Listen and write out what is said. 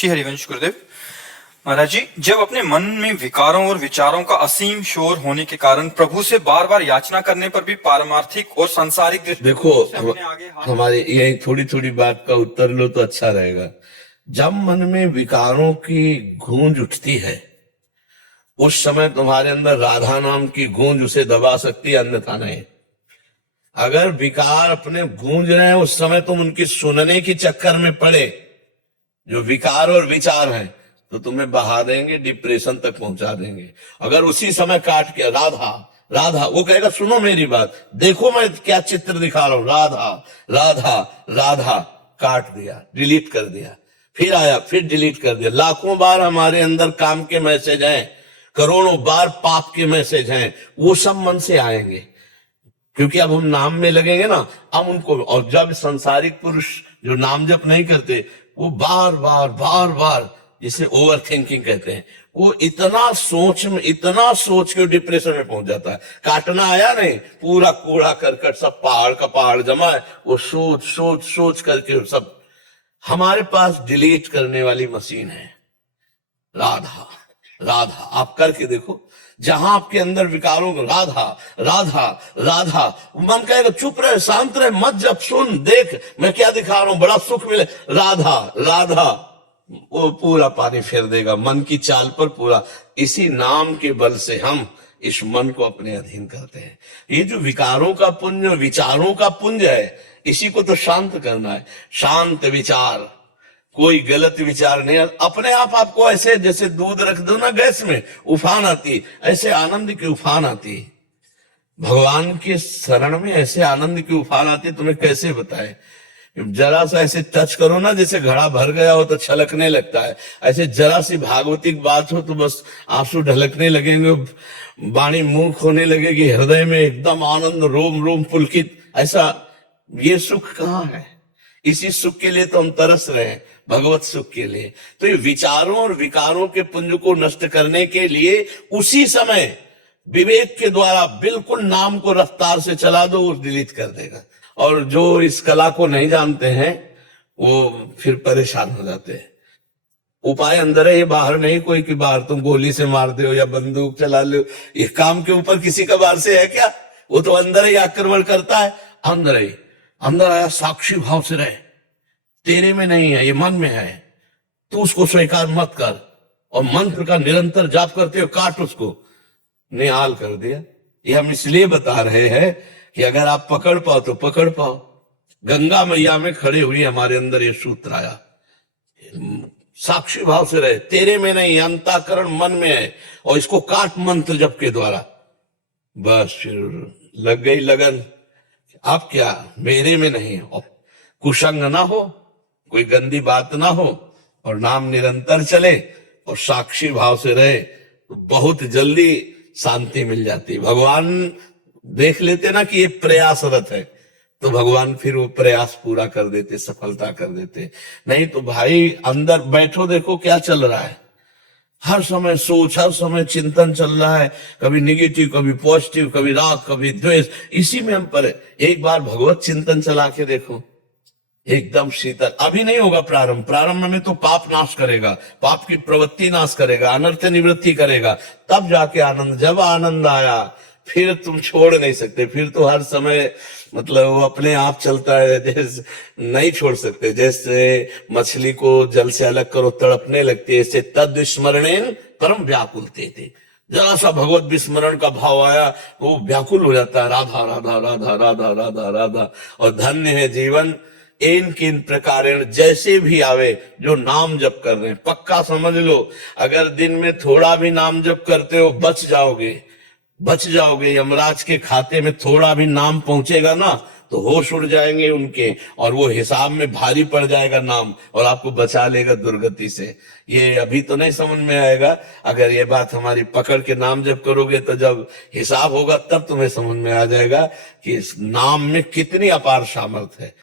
जी हरिवंश गुरुदेव महाराज जी, जब अपने मन में विकारों और विचारों का असीम शोर होने के कारण प्रभु से बार बार याचना करने पर भी पारमार्थिक और सांसारिक देखो से अपने आगे हमारे यही थोड़ी थोड़ी बात का उत्तर लो तो अच्छा रहेगा। जब मन में विकारों की गूंज उठती है उस समय तुम्हारे अंदर राधा नाम की गूंज उसे दबा सकती है, अन्यथा नहीं। अगर विकार अपने गूंज रहे हैं उस समय तुम उनकी सुनने की चक्कर में पड़े, जो विकार और विचार हैं, तो तुम्हें बहा देंगे, डिप्रेशन तक पहुंचा देंगे। अगर उसी समय काट के राधा राधा, वो कहेगा सुनो मेरी बात, देखो मैं क्या चित्र दिखा रहा हूं, राधा राधा राधा, काट दिया, डिलीट कर दिया, फिर आया, फिर डिलीट कर दिया। लाखों बार हमारे अंदर काम के मैसेज हैं, करोड़ों बार पाप के मैसेज हैं, वो सब मन से आएंगे, क्योंकि अब हम नाम में लगेंगे ना, अब उनको। और जब संसारिक पुरुष जो नाम जप नहीं करते, वो बार बार बार बार, जिसे ओवर थिंकिंग कहते हैं, वो इतना सोच के डिप्रेशन में पहुंच जाता है। काटना आया नहीं, पूरा कूड़ा करकट सब पहाड़ का पहाड़ जमा है, वो सोच करके सब। हमारे पास डिलीट करने वाली मशीन है, राधा राधा। आप करके देखो, जहां आपके अंदर विकारों को राधा राधा राधा, मन कहेगा चुप रहे, शांत रहे, मत जब, सुन देख मैं क्या दिखा रहा हूं, बड़ा सुख मिले, राधा राधा, वो पूरा पानी फेर देगा मन की चाल पर पूरा। इसी नाम के बल से हम इस मन को अपने अधीन करते हैं। ये जो विकारों का पुंज, विचारों का पुंज है, इसी को तो शांत करना है। शांत विचार, कोई गलत विचार नहीं। अपने आप आपको ऐसे, जैसे दूध रख दो ना गैस में, उफान आती, ऐसे आनंद की उफान आती। भगवान के शरण में ऐसे आनंद की उफान आती, तुम्हें कैसे बताए। जरा सा ऐसे टच करो ना, जैसे घड़ा भर गया हो तो छलकने लगता है, ऐसे जरा सी भागवतिक बात हो तो बस आंसू ढलकने लगेंगे, वाणी मूक होने लगेगी, हृदय में एकदम आनंद, रोम रोम पुलकित। ऐसा ये सुख कहाँ है? इसी सुख के लिए तो हम तरस रहे हैं, भगवत सुख के लिए। तो ये विचारों और विकारों के पुंज को नष्ट करने के लिए उसी समय विवेक के द्वारा बिल्कुल नाम को रफ्तार से चला दो, वो डिलीट कर देगा। और जो इस कला को नहीं जानते हैं वो फिर परेशान हो जाते हैं। उपाय अंदर है, ये बाहर नहीं कोई, कि बाहर तुम गोली से मार दो या बंदूक चला लो। ये काम के ऊपर किसी का बाहर से है क्या? वो तो अंदर ही आक्रमण करता है। अंदर ही, अंदर आया, साक्षी भाव से रहे, तेरे में नहीं है, ये मन में है, तू उसको स्वीकार मत कर। और मंत्र का निरंतर जाप करते हो, काट उसको, निहाल कर दिया। ये हम इसलिए बता रहे हैं कि अगर आप पकड़ पाओ तो पकड़ पाओ। गंगा मैया में खड़े हुई हमारे अंदर ये सूत्र आया, साक्षी भाव से रहे, तेरे में नहीं, अंतःकरण मन में है, और इसको काट मंत्र जप के द्वारा। बस फिर लग गई लगन। अब क्या, मेरे में नहीं, और कुसंग ना हो, कोई गंदी बात ना हो, और नाम निरंतर चले और साक्षी भाव से रहे, तो बहुत जल्दी शांति मिल जाती। भगवान देख लेते ना कि ये प्रयासरत है, तो भगवान फिर वो प्रयास पूरा कर देते, सफलता कर देते। नहीं तो भाई अंदर बैठो, देखो क्या चल रहा है, हर समय सोच, हर समय चिंतन चल रहा है, कभी निगेटिव, कभी पॉजिटिव, कभी राग, कभी द्वेष, इसी में हम पर। एक बार भगवत चिंतन चला के देखो, एकदम शीतल। अभी नहीं होगा प्रारंभ, प्रारंभ में तो पाप नाश करेगा, पाप की प्रवृत्ति नाश करेगा, अनर्थ निवृत्ति करेगा, तब जाके आनंद। जब आनंद आया फिर तुम छोड़ नहीं सकते, फिर तो हर समय मतलब वो अपने आप चलता है, जैसे नहीं छोड़ सकते। जैसे मछली को जल से अलग करो तड़पने लगती है, ऐसे तद स्मरणेन परम व्याकुलते थे। जरा सा भगवत विस्मरण का भाव आया, वो व्याकुल हो जाता है, राधा राधा राधा राधा राधा राधा। और धन्य है जीवन इन किन प्रकारेण, जैसे भी आवे, जो नाम जप कर रहे हैं, पक्का समझ लो, अगर दिन में थोड़ा भी नाम जप करते हो बच जाओगे, बच जाओगे। यमराज के खाते में थोड़ा भी नाम पहुंचेगा ना, तो होश उड़ जाएंगे उनके, और वो हिसाब में भारी पड़ जाएगा नाम, और आपको बचा लेगा दुर्गति से। ये अभी तो नहीं समझ में आएगा, अगर ये बात हमारी पकड़ के नाम जप करोगे तो जब हिसाब होगा तब तुम्हें समझ में आ जाएगा कि इस नाम में कितनी अपार सामर्थ है।